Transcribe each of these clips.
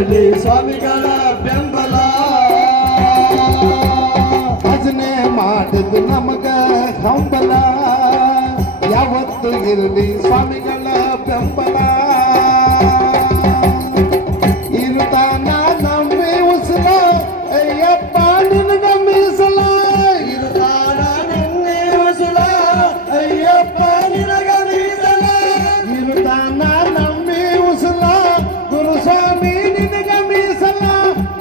ಇರಲಿ ಸ್ವಾಮಿಗಳ ಬೆಂಬಲ. ಭಜನೆ ಮಾಡಿದ್ದು ನಮಗ ಹಂಬಲ, ಯಾವತ್ತು ಇರಲಿ ಸ್ವಾಮಿಗಳ ಬೆಂಬಲ. ಇರುತ್ತಾನ ನಮ್ಮಿ ಉಸಿರ ಅಯ್ಯಪ್ಪ ನಿನಗ ಮೀಸಲ. ಇರುತ್ತಾನ ನಿನ್ನೆ ಉಸುಲ ಅಯ್ಯಪ್ಪ ನಿನಗ ಮೀಸಲ. ಇರುತ್ತಾನ ನಮ್ಮಿ ಉಸಿರ ಗುರುಸ್ವಾಮಿ ನಿನಗ ಮೀಸಲ.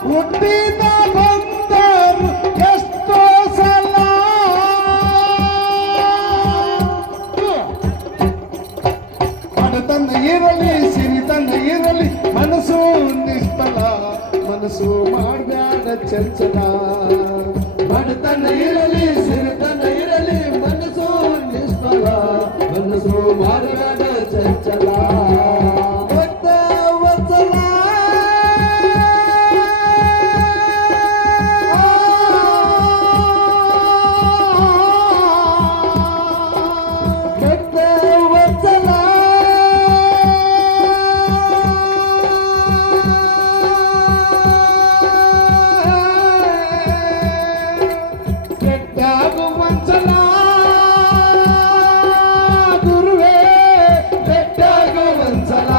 ಹುಟ್ಟಿದ ಬಂದರು ಎಷ್ಟೋ ಸಲ. ಬಡತನ ಇರಲಿ ಸಿರಿತನ ಇರಲಿ ಮನಸ್ಸು ನಿಷ್ಫಲ, ಮನಸ್ಸು ಮಾಡ್ಬ್ಯಾಡ ಚಂಚಲ. ಬಡತನ ಇರಲಿ ಸಿರಿತನ ಇರಲಿ ಮನಸ್ಸು ನಿಷ್ಫಲ, ಮನಸ್ಸು ಮಾಡಬೇಡ ಚಂಚಲ. ಭಕ್ತ ವತ್ಸಲ ಭಕ್ತ ವತ್ಸಲ ಬೆಟ್ಟಾಗುವಂಚಲ ಗುರುವೇ ಬೆಟ್ಟಾಗುವಂಚಲ.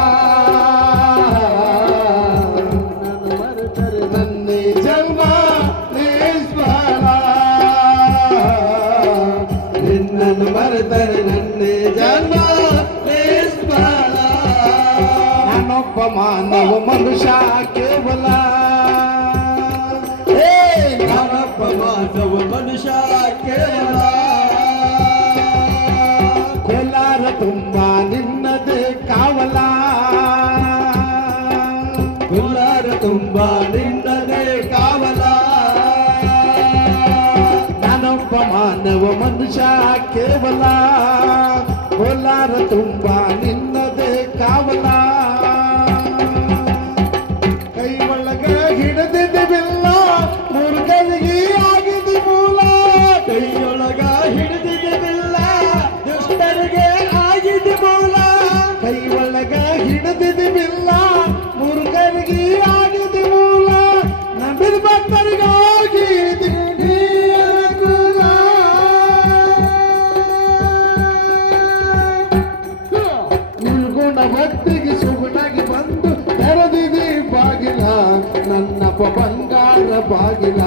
ನನ್ನ ಮರೆತರೆ ನನ್ನೇ ಜನ್ಮ ನಿಷ್ಫಲ. ನಿನ್ನನ್ನು ಮರೆತರೆ ನನ್ನೇ ಜನ್ಮ ನಿಷ್ಫಲ. ನಾನೊಬ್ಬ ಮಾನವ ಮನುಷ್ಯ ಕೇವಲ. ನಾನೊಬ್ಬ ಮಾನವ ಮನುಷ್ಯ ಕೇವಲ. ಕೋಲಾರ ತುಂಬ ನಿನ್ನದೇ ಕಾವಲ. ಕೋಲಾರ ತುಂಬ ನಿನ್ನದೇ ಕಾವಲ. ನಾನೊಬ್ಬ ಮಾನವ ಮನುಷ್ಯ ಕೇವಲ. ಕೋಲಾರ ತುಂಬ ನಿನ್ನದೇ ಕಾವಲ. ಕೈ ಒಳಗ ಹಿಡಿದಿದ್ದಿಲ್ಲ ಮುರುಗನಿಗೆ ಆಗಿದೆ ಮೂಲ. ಕೈಯೊಳಗ ಹಿಡಿದಿದ್ದಿಲ್ಲ ದುಷ್ಟರಿಗೆ ಆಗಿದೆ ಮೂಲ. ಕೈ ಒಳಗ ಹಿಡಿದಿದ್ದಿಲ್ಲ ಮುರುಗನಿಗೆ ಆಗಿದೆ ಮೂಲ. ನಂಬಿದ ಭಕ್ತರಿಗಾಗಿ ನಿರ್ಗುಣ ಭಕ್ತಿಗೆ ಸುಗುಣಾಗಿ ಬಂದು ತೆರೆದಿದೆ ಬಾಗಿಲ, ನನ್ನಪ್ಪ ಬಂಗಾರ ಬಾಗಿಲ.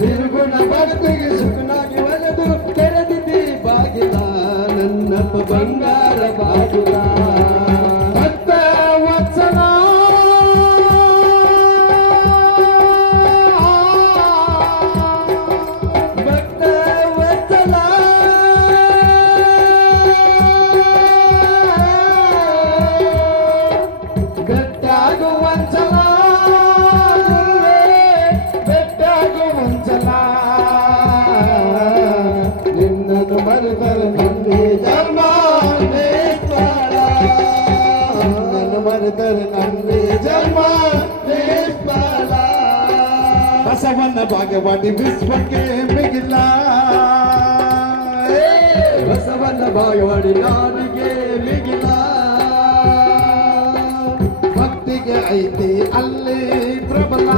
ನಿರ್ಗುಣ ಭಕ್ತಿಗೆ ಸುಖನಾಗಿ ಒಲೆದು ತೆರೆದಿದ್ದಿ ಬಾಗಿಲ, ನನ್ನಪ್ಪ ಬಂಗಾರ ಬಾಗಿಲ. ಭಕ್ತ ವತ್ಸಲ ಭಕ್ತ ವತ್ಸಲ ಬೆಟ್ಟಾಗುವಂಚಲ ಬೆಟ್ಟಾಗುವಂಚಲ. ನಿನ್ನನ್ನು ಮರೆತರೆ ನನ್ನೇ ಜನ್ಮ ನಿಷ್ಫಲ. ನಿನ್ನನ್ನು ಮರೆತರೆ ನನ್ನೇ ಜನ್ಮ. ನಿಷ್ಫಲ. ಬಸವಣ್ಣ ಬಾಗವಾಡಿ ವಿಶ್ವಕ್ಕೆ ಮಿಗಿಲ. ಬಸವಣ್ಣ ಬಾಗವಾಡಿ ನಾಡಿಗೆ ಮಿಗಿಲ. ಭಕ್ತಿಗೆ ಐತಿ ಅಲ್ಲಿ ಪ್ರಬಲ.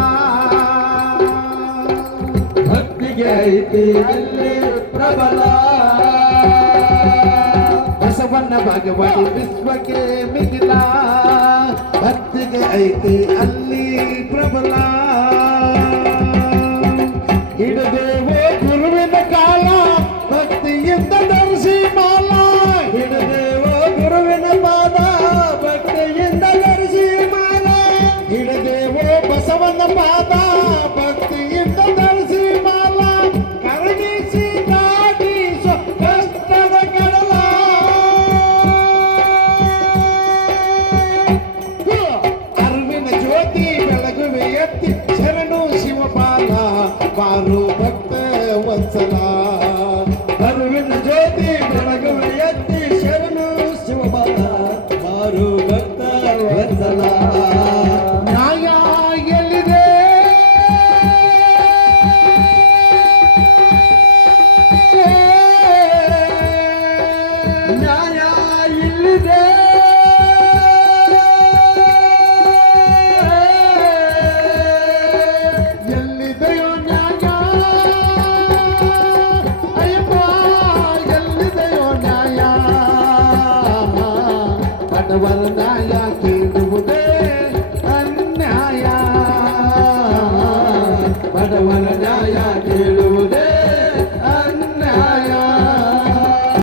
ಭಕ್ತಿಗೆ ಐತಿ ಅಲ್ಲಿ ಪ್ರಬಲ. ಬಸವಣ್ಣ ಬಾಗವಾಡಿ ವಿಶ್ವಕ್ಕೆ ಮಿಗಿಲ. ಭಕ್ತಿಗೆ ಐತಿ ಅಲ್ಲಿ ಪ್ರಬಲ. ಹಿಡಿದೇವೋ ಗುರುವಿನ ಕಾಲ ಭಕ್ತಿಯಿಂದ ಧರಿಸಿ ಮಾಲ. ಹಿಡಿದೇವೋ ಗುರುವಿನ ಪಾದ ಭಕ್ತಿಯಿಂದ ಧರಿಸಿ ಮಾಲ. ಹಿಡಿದೇವೋ ಬಸವನ ಪಾದ ಭಕ್ತಿಯಿಂದ ಧರಿಸಿ ಮಾಲ. ಕರಗಿಸಿ ದಾಟಿಸೋ ಕಷ್ಟದ ಕಡಲ. ಅರಿವಿನ ಜ್ಯೋತಿ ಬೆಳಗುವೆ ಎತ್ತಿ ವರದಾಯ